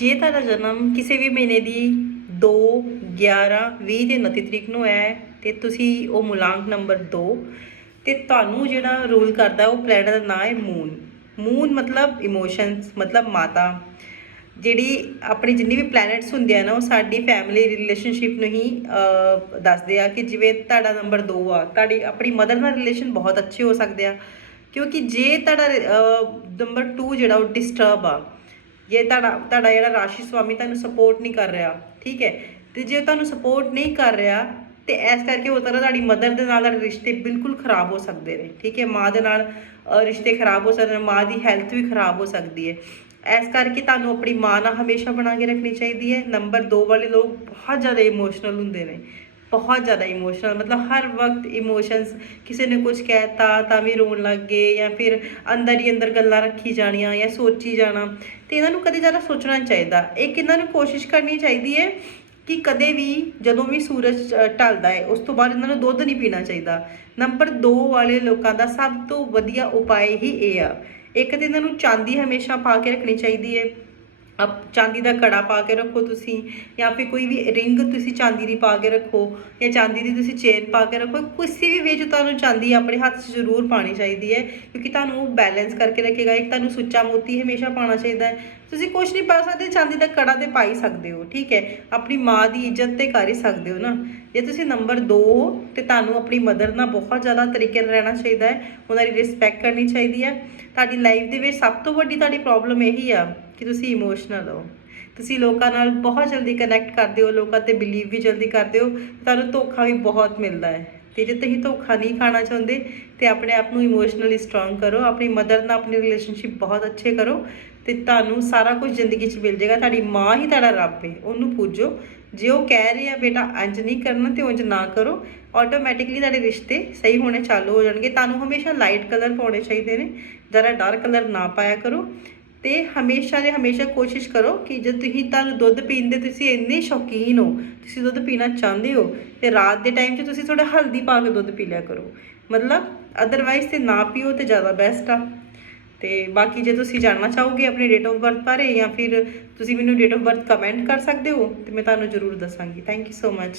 ਜੇ ਤੁਹਾਡਾ ਜਨਮ ਕਿਸੇ ਵੀ ਮਹੀਨੇ ਦੀ 2 11 20 ਤੇ 29 ਤਰੀਕ ਨੂੰ ਹੈ, ਤੇ ਤੁਸੀਂ ਉਹ ਮੁਲਾਂਕ ਨੰਬਰ 2 ਤੇ ਤੁਹਾਨੂੰ ਜਿਹੜਾ ਰੂਲ ਕਰਦਾ ਉਹ ਪਲੈਨਟ ਦਾ ਨਾਮ ਹੈ ਮੂਨ ਮੂਨ ਮਤਲਬ ਇਮੋਸ਼ਨਸ ਮਤਲਬ ਮਾਤਾ। ਜਿਹੜੀ ਆਪਣੀ ਜਿੰਨੀ ਵੀ ਪਲੈਨਟਸ ਹੁੰਦੇ ਆ ਨਾ, ਉਹ ਸਾਡੀ ਫੈਮਿਲੀ ਰਿਲੇਸ਼ਨਸ਼ਿਪ ਨੂੰ ਹੀ ਦੱਸਦੇ ਆ ਕਿ ਜਿਵੇਂ ਤੁਹਾਡਾ ਨੰਬਰ 2 ਆ, ਤੁਹਾਡੀ ਆਪਣੀ ਮਦਰ ਨਾਲ ਰਿਲੇਸ਼ਨ ਬਹੁਤ ਅੱਛੇ ਹੋ ਸਕਦੇ ਆ। ਕਿਉਂਕਿ ਜੇ ਤੁਹਾਡਾ ਨੰਬਰ 2 ਜਿਹੜਾ ਉਹ ਡਿਸਟਰਬ ਆ ਜੇ ਤੁਹਾਡਾ ਤੁਹਾਡਾ ਜਿਹੜਾ ਰਾਸ਼ੀ ਸਵਾਮੀ ਤੁਹਾਨੂੰ ਸਪੋਰਟ ਨਹੀਂ ਕਰ ਰਿਹਾ, ਠੀਕ ਹੈ, ਤੇ ਜੇ ਤੁਹਾਨੂੰ ਸਪੋਰਟ ਨਹੀਂ ਕਰ ਰਿਹਾ, ਤੇ ਇਸ ਕਰਕੇ ਉਹ ਤਰ੍ਹਾਂ ਤੁਹਾਡੀ ਮਦਰ ਦੇ ਨਾਲ ਤੁਹਾਡੇ ਰਿਸ਼ਤੇ ਬਿਲਕੁਲ ਖਰਾਬ ਹੋ ਸਕਦੇ ਨੇ, ਠੀਕ ਹੈ, ਮਾਂ ਦੇ ਨਾਲ ਰਿਸ਼ਤੇ ਖਰਾਬ ਹੋ ਸਕਦੇ ਨੇ, ਮਾਂ ਦੀ ਹੈਲਥ ਵੀ ਖਰਾਬ ਹੋ ਸਕਦੀ ਹੈ। ਇਸ ਕਰਕੇ ਤੁਹਾਨੂੰ ਆਪਣੀ ਮਾਂ ਨਾਲ ਹਮੇਸ਼ਾ ਬਣਾ ਕੇ ਰੱਖਣੀ ਚਾਹੀਦੀ ਹੈ। ਨੰਬਰ 2 ਵਾਲੇ ਲੋਕ ਬਹੁਤ ਜ਼ਿਆਦਾ ਇਮੋਸ਼ਨਲ ਹੁੰਦੇ ਨੇ। ਬਹੁਤ ਜ਼ਿਆਦਾ ਇਮੋਸ਼ਨਲ ਮਤਲਬ ਹਰ ਵਕਤ ਇਮੋਸ਼ਨਸ ਕਿਸੇ ਨੇ ਕੁਝ ਕਹਿਤਾ ਤਾਂ ਵੀ ਰੋਣ ਲੱਗ ਗਏ ਜਾਂ ਫਿਰ ਅੰਦਰ ਹੀ ਅੰਦਰ ਗੱਲਾਂ ਰੱਖੀ ਜਾਣੀਆਂ ਜਾਂ ਸੋਚੀ ਜਾਣਾ ਤੇ ਇਹਨਾਂ ਨੂੰ ਕਦੇ ਜ਼ਿਆਦਾ ਸੋਚਣਾ ਚਾਹੀਦਾ। ਇੱਕ ਇਹਨਾਂ ਨੂੰ ਕੋਸ਼ਿਸ਼ ਕਰਨੀ ਚਾਹੀਦੀ ਹੈ ਕਿ ਕਦੇ ਵੀ ਜਦੋਂ ਵੀ ਸੂਰਜ ਅ, ਢਲਦਾ ਹੈ ਉਸ ਤੋਂ ਬਾਅਦ ਇਹਨਾਂ ਨੂੰ ਦੁੱਧ ਨਹੀਂ ਪੀਣਾ ਚਾਹੀਦਾ। ਨੰਬਰ 2 ਵਾਲੇ ਲੋਕਾਂ ਦਾ ਸਭ ਤੋਂ ਵਧੀਆ ਉਪਾਅ ਹੀ ਇਹ ਆ। ਇੱਕ ਤੇ ਇਹਨਾਂ ਨੂੰ ਚਾਂਦੀ ਹਮੇਸ਼ਾ ਪਾ ਕੇ ਰੱਖਣੀ ਚਾਹੀਦੀ ਹੈ। ਅਪ ਚਾਂਦੀ ਦਾ ਕੜਾ ਪਾ ਕੇ ਰੱਖੋ ਤੁਸੀਂ, ਜਾਂ ਫਿਰ ਕੋਈ ਵੀ ਰਿੰਗ ਤੁਸੀਂ ਚਾਂਦੀ ਦੀ ਪਾ ਕੇ ਰੱਖੋ, ਜਾਂ ਚਾਂਦੀ ਦੀ ਤੁਸੀਂ ਚੇਨ ਪਾ ਕੇ ਰੱਖੋ, ਕਿਸੇ ਵੀ ਵੇਚ ਤੁਹਾਨੂੰ ਚਾਂਦੀ ਆਪਣੇ ਹੱਥ 'ਚ ਜ਼ਰੂਰ ਪਾਣੀ ਚਾਹੀਦੀ ਹੈ, ਕਿਉਂਕਿ ਤੁਹਾਨੂੰ ਉਹ ਬੈਲੈਂਸ ਕਰਕੇ ਰੱਖੇਗਾ, ਇੱਕ ਤੁਹਾਨੂੰ ਸੁੱਚਾ ਮੋਤੀ ਹਮੇਸ਼ਾ ਪਾਣਾ ਚਾਹੀਦਾ ਹੈ। ਤੁਸੀਂ ਕੁਝ ਨਹੀਂ ਪਾ ਸਕਦੇ, ਚਾਂਦੀ ਦਾ ਕੜਾ ਤੇ ਪਾ ਹੀ ਸਕਦੇ ਹੋ, ਠੀਕ ਹੈ, ਆਪਣੀ ਮਾਂ ਦੀ ਇੱਜ਼ਤ ਤੇ ਕਰ ਹੀ ਸਕਦੇ ਹੋ ਨਾ। ਜੇ ਤੁਸੀਂ ਨੰਬਰ 2 ਤੇ ਤੁਹਾਨੂੰ ਆਪਣੀ ਮਦਰ ਨਾਲ ਬਹੁਤ ਜ਼ਿਆਦਾ ਤਰੀਕੇ ਨਾਲ ਰਹਿਣਾ ਚਾਹੀਦਾ ਹੈ, ਉਹਨਾਂ ਦੀ ਰਿਸਪੈਕਟ ਕਰਨੀ ਚਾਹੀਦੀ ਹੈ। ਤੁਹਾਡੀ ਲਾਈਫ ਦੇ ਵਿੱਚ ਸਭ ਤੋਂ ਵੱਡੀ ਤੁਹਾਡੀ ਪ੍ਰੋਬਲਮ ਇਹੀ ਆ ਕਿ ਤੁਸੀਂ ਇਮੋਸ਼ਨਲ ਹੋ। ਤੁਸੀਂ ਲੋਕਾਂ ਨਾਲ ਬਹੁਤ ਜਲਦੀ ਕਨੈਕਟ ਕਰਦੇ ਹੋ, ਲੋਕਾਂ ਤੇ ਬਿਲੀਵ ਵੀ ਜਲਦੀ ਕਰਦੇ ਹੋ, ਤੁਹਾਨੂੰ ਧੋਖਾ ਵੀ ਬਹੁਤ ਮਿਲਦਾ ਹੈ। ਤੇ ਜੇ ਤੁਸੀਂ ਧੋਖਾ ਨਹੀਂ ਖਾਣਾ ਚਾਹੁੰਦੇ, ਤੇ ਆਪਣੇ ਆਪ ਨੂੰ ਇਮੋਸ਼ਨਲੀ ਸਟਰੋਂਗ ਕਰੋ, ਆਪਣੀ ਮਦਰ ਨਾਲ ਆਪਣੀ ਰਿਲੇਸ਼ਨਸ਼ਿਪ ਬਹੁਤ ਅੱਛੇ ਕਰੋ, ਤੇ ਤੁਹਾਨੂੰ ਸਾਰਾ ਕੁਝ ਜ਼ਿੰਦਗੀ 'ਚ ਮਿਲ ਜਾਏਗਾ। ਤੁਹਾਡੀ ਮਾਂ ਹੀ ਤੁਹਾਡਾ ਰੱਬ ਹੈ, ਉਹਨੂੰ ਪੂਜੋ। ਜੇ ਉਹ ਕਹਿ ਰਹੀ ਆ ਬੇਟਾ ਇੰਜ ਨਹੀਂ ਕਰਨਾ ਤੇ ਉਂਝ ਨਾ ਕਰੋ। ਆਟੋਮੈਟਿਕਲੀ ਤੁਹਾਡੇ ਰਿਸ਼ਤੇ ਸਹੀ ਹੋਣੇ ਚਾਲੂ ਹੋ ਜਾਣਗੇ। ਤੁਹਾਨੂੰ ਹਮੇਸ਼ਾ ਲਾਈਟ ਕਲਰ ਪਾਉਣੇ ਚਾਹੀਦੇ ਨੇ। ਜ਼ਰਾ ਡਾਰਕ ਕਲਰ ਨਾ ਪਾਇਆ ਕਰੋ। ਤੇ ਹਮੇਸ਼ਾ ਦੇ ਹਮੇਸ਼ਾ ਕੋਸ਼ਿਸ਼ ਕਰੋ ਕਿ ਜੇ ਤੁਸੀਂ ਤੁਹਾਨੂੰ ਦੁੱਧ ਪੀਣ ਦੇ ਤੁਸੀਂ ਇੰਨੇ ਸ਼ੌਕੀਨ ਹੋ, ਤੁਸੀਂ ਦੁੱਧ ਪੀਣਾ ਚਾਹੁੰਦੇ ਹੋ, ਤੇ ਰਾਤ ਦੇ ਟਾਈਮ 'ਚ ਤੁਸੀਂ ਥੋੜਾ ਹਲਦੀ ਪਾ ਕੇ ਦੁੱਧ ਪੀ ਲਿਆ ਕਰੋ। ਮਤਲਬ ਅਦਰਵਾਈਜ਼ ਤੇ ਨਾ ਪੀਓ ਤੇ ਜ਼ਿਆਦਾ ਬੈਸਟ ਆ। ਤੇ ਬਾਕੀ ਜੇ ਤੁਸੀਂ ਜਾਣਨਾ ਚਾਹੋਗੇ ਆਪਣੇ ਡੇਟ ਆਫ ਬਰਥ ਬਾਰੇ ਜਾਂ ਫਿਰ ਤੁਸੀਂ ਮੈਨੂੰ ਡੇਟ ਆਫ ਬਰਥ ਕਮੈਂਟ ਕਰ ਸਕਦੇ ਹੋ, ਤੇ ਮੈਂ ਤੁਹਾਨੂੰ ਜ਼ਰੂਰ ਦੱਸਾਂਗੀ। Thank you so much